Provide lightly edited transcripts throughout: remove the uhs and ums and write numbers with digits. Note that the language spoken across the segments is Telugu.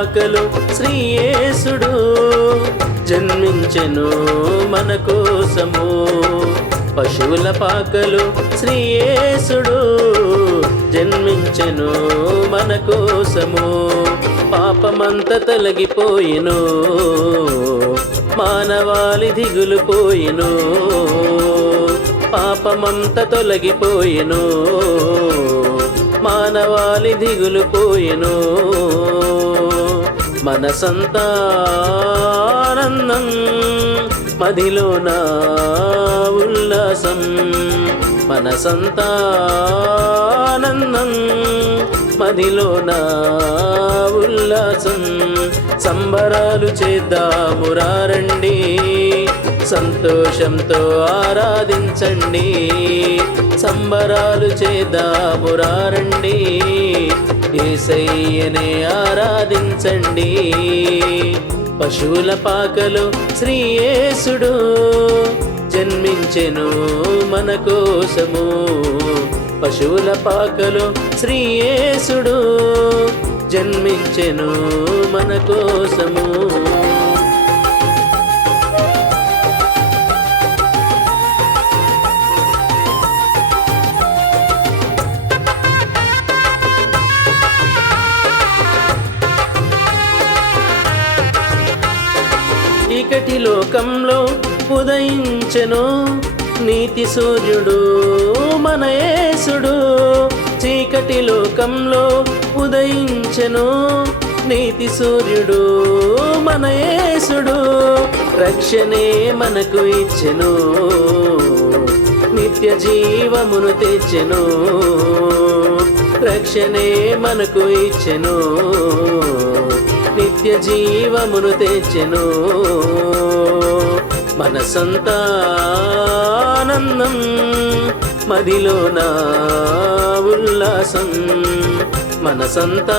పాకలో శ్రీ యేసుడు జన్మించెను మన కోసము. పశువుల పాకలో శ్రీ యేసుడు జన్మించెను మన కోసము. పాపమంత తొలగిపోయెను, మానవాళి దిగులు పోయెను. పాపమంత తొలగిపోయెను, మానవాళి దిగులు పోయెను. మనసంతా ఆనందం, మదిలోన ఉల్లాసం. మనసంతా ఆనందం, మదిలోన ఉల్లాసం. సంబరాలు చేద్దాము రండి, సంతోషంతో ఆరాధించండి. సంబరాలు చేద్దాము రండి, యేసయ్యనే ఆరాధించండి. పశువుల పాకలో శ్రీ యేసుడు జన్మించెను మన కోసము. పశువుల పాకలో శ్రీ యేసుడు జన్మించెను మన కోసము. చీకటి లోకంలో ఉదయించెను నీతి సూర్యుడు మన యేసుడు. చీకటి లోకంలో ఉదయించెను నీతి సూర్యుడు మన యేసుడు. రక్షణే మనకు ఇచ్చెను, నిత్య జీవమును తెచ్చెను. రక్షణే మనకు ఇచ్చెను, నిత్య జీవమును తెచ్చెను. మనసంతా ఆనందం, మదిలోన ఉల్లాసం. మనసంతా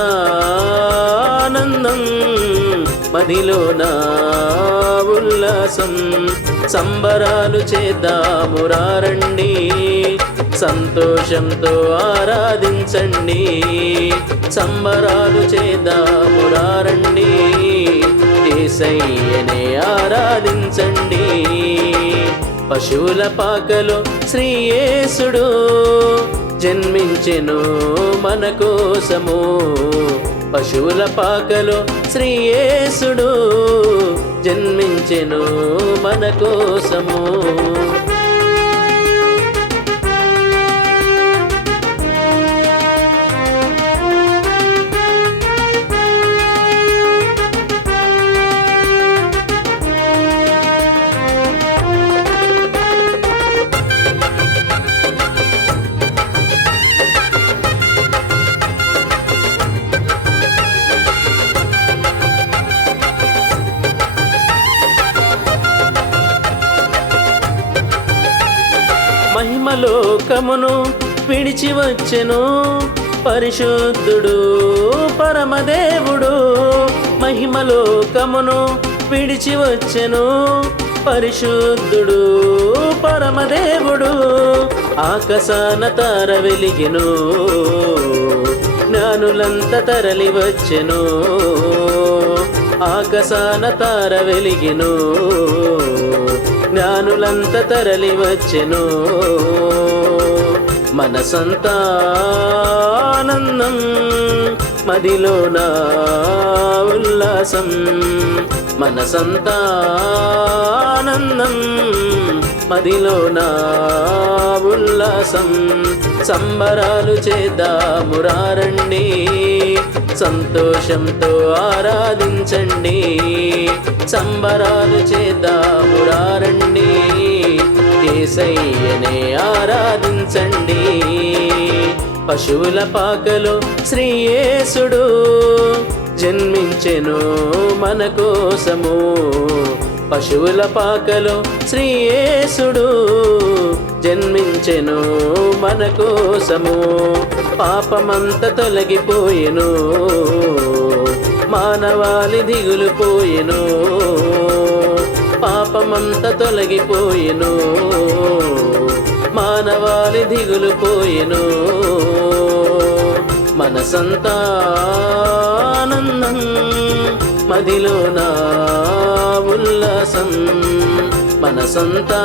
ఆనందం, మదిలోన ఉల్లాసం. సంబరాలు చేద్దాము రండి, సంతోషంతో ఆరాధించండి. సంబరాలు చేద్దాము రండి, యేసయ్యనే ఆరాధించండి. పశువుల పాకలో శ్రీ యేసుడు జన్మించెను మన కోసము. పశువుల పాకలో శ్రీ యేసుడు జన్మించెను మన కోసము. మహిమలోకమును విడిచి వచ్చెను పరిశుద్ధుడు పరమదేవుడు. మహిమలోకమును విడిచి వచ్చెను పరిశుద్ధుడు పరమదేవుడు. ఆకాశాన తార వెలిగెను, జ్ఞానులంత తరలి వచ్చెను. ఆకాశాన తార వెలిగెను, జ్ఞానులంత తరలి వచ్చెను. మనసంతా ఆనందం, మదిలోన ఉల్లాసం. మనసంతా ఆనందం, మదిలోన ఉల్లాసం. సంబరాలు చేద్దాము రండి, సంతోషంతో ఆరాధించండి. సంబరాలు చేద్దాము రండి, యేసయ్యనే ఆరాధించండి. పశువుల పాకలో శ్రీ యేసుడు జన్మించెను మన కోసము. పశువుల పాకలో శ్రీ యేసుడు జన్మించెను మన కోసము. పాపమంత తొలగిపోయెను, మానవాళి దిగులు పోయెను. పాపమంత తొలగిపోయెను, మానవాళి దిగులు పోయెను. మనసంతా ఆనందం, మదిలో నా ఉల్లాసం. మనసంతా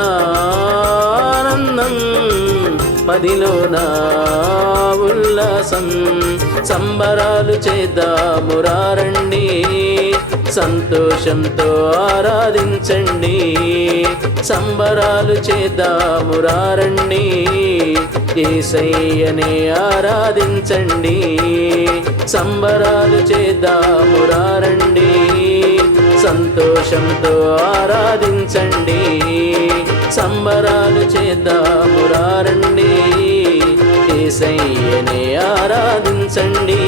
ఆనందం, మదిలో నా ఉల్లాసం. సంబరాలు చేద్దాము రండి, సంతోషంతో ఆరాధించండి. సంబరాలు చేద్దాము రండి, యేసయ్యనే ఆరాధించండి. సంబరాలు చేద్దాము రండి, సంతోషంతో ఆరాధించండి. సంబరాలు చేద్దాము రండి, యేసయ్యనే ఆరాధించండి.